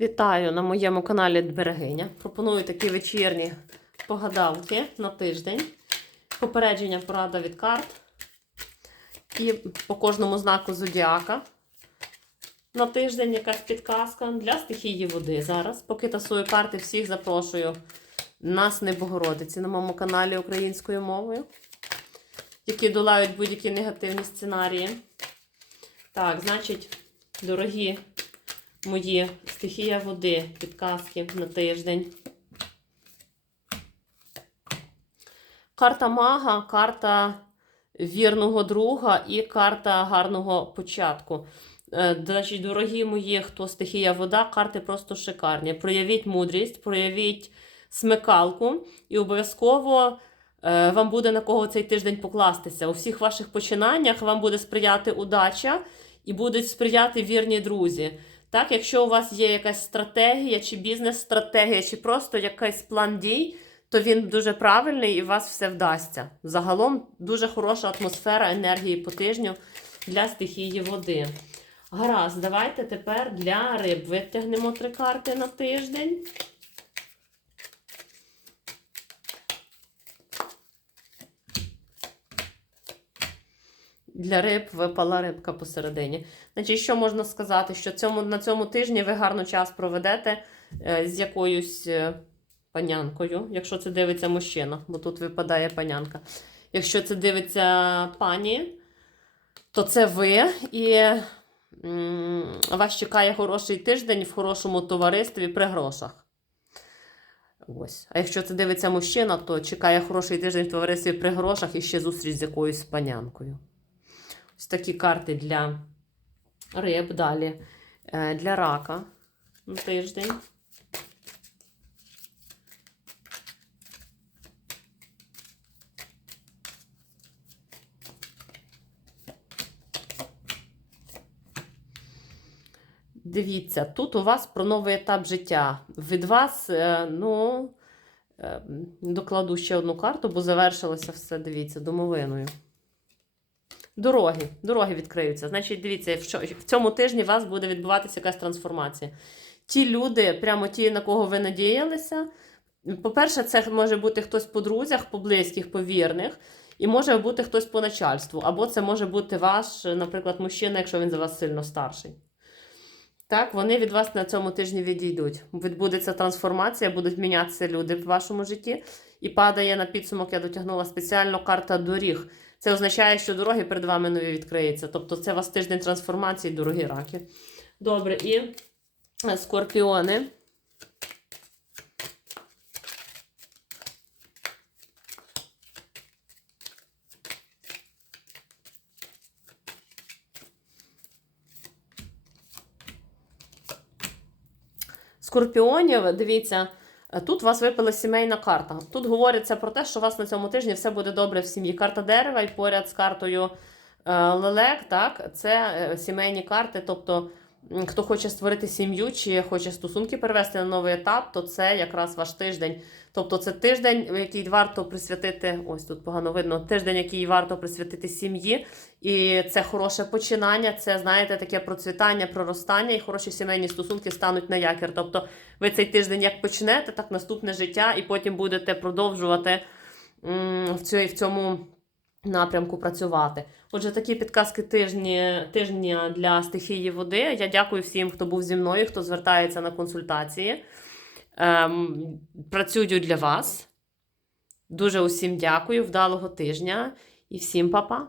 Вітаю на моєму каналі Берегиня. Пропоную такі вечірні погадалки на тиждень. Попередження порада від карт. І по кожному знаку зодіака. На тиждень якась підказка для стихії води. Зараз, поки тасую карти, всіх запрошую нас не Богородиці на моєму каналі українською мовою, які долають будь-які негативні сценарії. Так, значить, дорогі мої стихія води, підказки на тиждень. Карта мага, карта вірного друга і карта гарного початку. Е, Значить, дорогі мої, хто стихія вода, карти просто шикарні. Проявіть мудрість, проявіть смикалку, і обов'язково е, вам буде на кого цей тиждень покластися. У всіх ваших починаннях вам буде сприяти удача і будуть сприяти вірні друзі. Так, якщо у вас є якась стратегія, чи бізнес-стратегія, чи просто якийсь план дій, то він дуже правильний і у вас все вдасться. Загалом дуже хороша атмосфера енергії по тижню для стихії води. Гаразд, давайте тепер для риб витягнемо три карти на тиждень. Для риб випала рибка посередині. Значить, що можна сказати? Що цьому, на цьому тижні ви гарно час проведете е, з якоюсь е, панянкою, якщо це дивиться мужчина, бо тут випадає панянка. Якщо це дивиться пані, то це ви. І вас чекає хороший тиждень в хорошому товаристві при грошах. Ось. А якщо це дивиться мужчина, то чекає хороший тиждень в товаристві при грошах і ще зустріч з якоюсь панянкою. Ось такі карти для риб далі. Е, Для рака на тиждень. Дивіться, тут у вас про новий етап життя. Від вас, е, ну, е, докладу ще одну карту, бо завершилося все, дивіться, домовиною. Дороги, дороги відкриються. Значить, дивіться, в цьому тижні у вас буде відбуватися якась трансформація. Ті люди, прямо ті, на кого ви надіялися. По-перше, це може бути хтось по друзях, по близьких, по вірних, і може бути хтось по начальству. Або це може бути ваш, наприклад, мужчина, якщо він за вас сильно старший. Так, вони від вас на цьому тижні відійдуть. Відбудеться трансформація, будуть мінятися люди в вашому житті. І падає на підсумок, я дотягнула спеціально карта доріг. Це означає, що дороги перед вами нові відкриються. Тобто це у вас тиждень трансформації, дорогі раки. Добре, і е, скорпіони. Скорпіонів, дивіться, тут у вас випала сімейна карта. Тут говориться про те, що у вас на цьому тижні все буде добре в сім'ї. Карта дерева і поряд з картою е, лелек, так, це е, сімейні карти. Тобто, хто хоче створити сім'ю чи хоче стосунки перевести на новий етап, то це якраз ваш тиждень. Тобто, це тиждень, який варто присвятити, ось тут погано видно, тиждень, який варто присвятити сім'ї. І це хороше починання, це, знаєте, таке процвітання, проростання, і хороші сімейні стосунки стануть на якір. Тобто, ви цей тиждень як почнете, так наступне життя, і потім будете продовжувати в цьому напрямку працювати. Отже, такі підказки тижні, тижня для стихії води. Я дякую всім, хто був зі мною, хто звертається на консультації. Ем, працюю для вас. Дуже усім дякую, вдалого тижня і всім па-па!